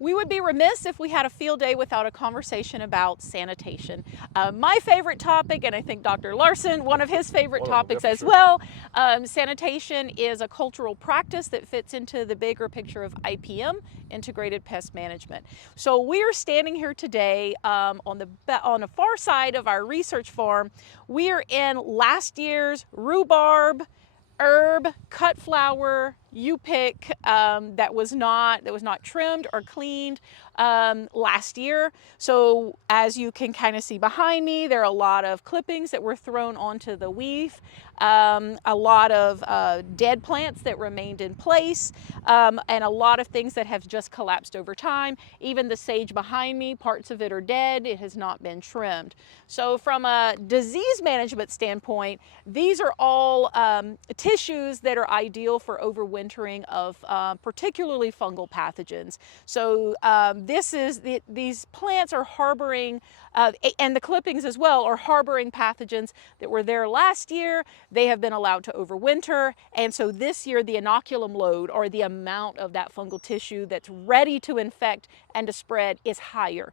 We would be remiss if we had a field day without a conversation about sanitation. My favorite topic, and I think Dr. Larson, one of his favorite topics as well. Sanitation is a cultural practice that fits into the bigger picture of IPM, integrated pest management. So we are standing here today on the far side of our research farm. We are in last year's rhubarb, herb, cut flower, U-pick that was not trimmed or cleaned last year. So as you can kind of see behind me, there are a lot of clippings that were thrown onto the weave, a lot of dead plants that remained in place, and a lot of things that have just collapsed over time. Even the sage behind me, parts of it are dead. It has not been trimmed. So from a disease management standpoint, these are all tissues that are ideal for overwintering of particularly fungal pathogens. So these plants are harboring, and the clippings as well, are harboring pathogens that were there last year. They have been allowed to overwinter, and so this year the inoculum load, or the amount of that fungal tissue that's ready to infect and to spread, is higher.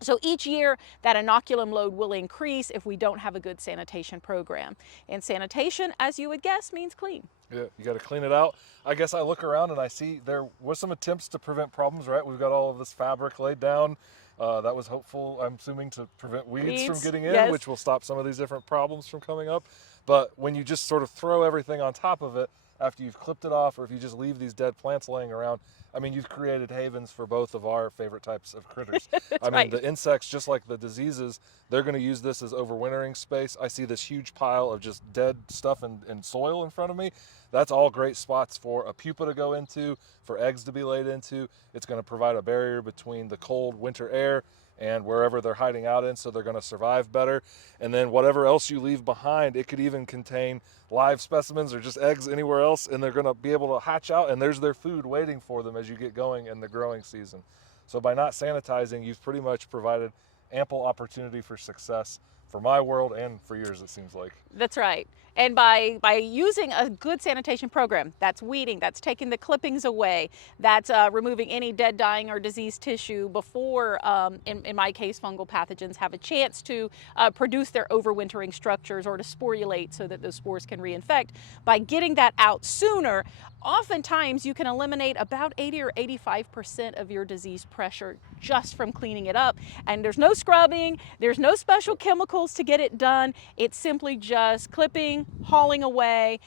So each year that inoculum load will increase if we don't have a good sanitation program. And sanitation, as you would guess, means clean. Yeah, you got to clean it out. I guess I look around and I see there was some attempts to prevent problems, right? We've got all of this fabric laid down. That was hopeful, I'm assuming, to prevent weeds from getting in, yes. which will stop some of these different problems from coming up. But when you just sort of throw everything on top of it after you've clipped it off, or if you just leave these dead plants laying around, I mean, you've created havens for both of our favorite types of critters. I mean, right. The insects, just like the diseases, they're going to use this as overwintering space. I see this huge pile of just dead stuff and soil in front of me. That's all great spots for a pupa to go into, for eggs to be laid into. It's going to provide a barrier between the cold winter air and wherever they're hiding out in, so they're going to survive better. And then whatever else you leave behind, it could even contain live specimens or just eggs anywhere else, and they're going to be able to hatch out, and there's their food waiting for them as you get going in the growing season. So by not sanitizing, you've pretty much provided ample opportunity for success for my world and for yours, it seems like. That's right. And by using a good sanitation program, that's weeding, that's taking the clippings away, that's removing any dead, dying, or diseased tissue before, in my case, fungal pathogens have a chance to produce their overwintering structures or to sporulate so that those spores can reinfect. By getting that out sooner, oftentimes you can eliminate about 80 or 85% of your disease pressure just from cleaning it up. And there's no scrubbing, there's no special chemicals to get it done. It's simply just clipping, hauling away,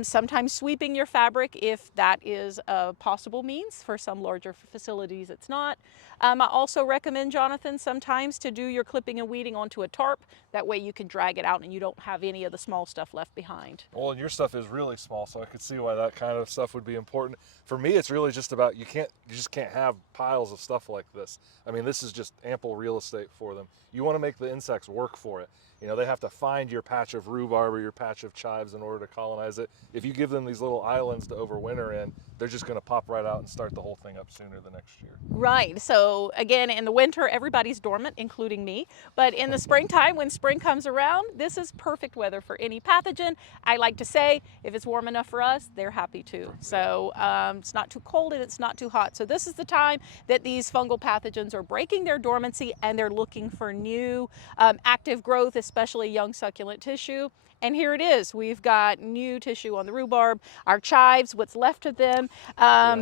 sometimes sweeping your fabric if that is a possible means. For some larger facilities it's not. I also recommend, Jonathan, sometimes to do your clipping and weeding onto a tarp. That way you can drag it out and you don't have any of the small stuff left behind. Well, and your stuff is really small, so I could see why that kind of stuff would be important. For me, it's really just about you just can't have piles of stuff like this. I mean, this is just ample real estate for them. You want to make the insects work for it. You know, they have to find your patch of rhubarb or your patch of chives in order to colonize it. If you give them these little islands to overwinter in, they're just going to pop right out and start the whole thing up sooner the next year. Right. So again, in the winter, everybody's dormant, including me. But in the springtime, when spring comes around, this is perfect weather for any pathogen. I like to say, if it's warm enough for us, they're happy too. So it's not too cold and it's not too hot. So this is the time that these fungal pathogens are breaking their dormancy and they're looking for new active growth, especially young succulent tissue. And here it is. We've got new tissue on the rhubarb. Our chives, what's left of them,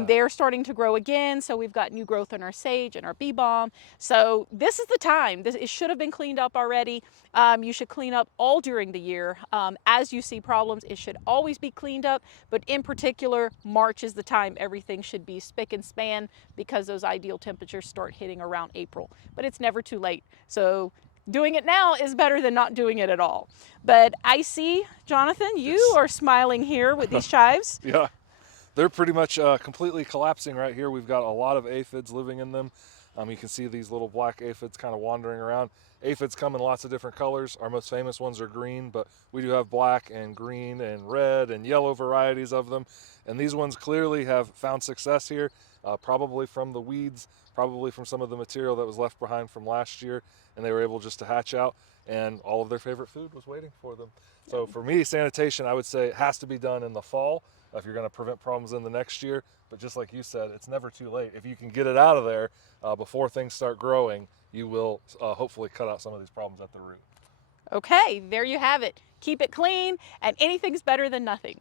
they're starting to grow again. So we've got new growth on our sage and our bee balm. So this is the time. It should have been cleaned up already. You should clean up all during the year. As you see problems, it should always be cleaned up. But in particular, March is the time everything should be spick and span, because those ideal temperatures start hitting around April. But it's never too late. So doing it now is better than not doing it at all. But I see, Jonathan, you are smiling here with these chives. Yeah, they're pretty much completely collapsing right here. We've got a lot of aphids living in them. You can see these little black aphids kind of wandering around. Aphids come in lots of different colors. Our most famous ones are green, but we do have black and green and red and yellow varieties of them. And these ones clearly have found success here, probably from the weeds, probably from some of the material that was left behind from last year, and they were able just to hatch out, and all of their favorite food was waiting for them. So for me, sanitation, I would say, it has to be done in the fall. if you're going to prevent problems in the next year. But just like you said, it's never too late. If you can get it out of there before things start growing, you will hopefully cut out some of these problems at the root. Okay, there you have it. Keep it clean, and anything's better than nothing.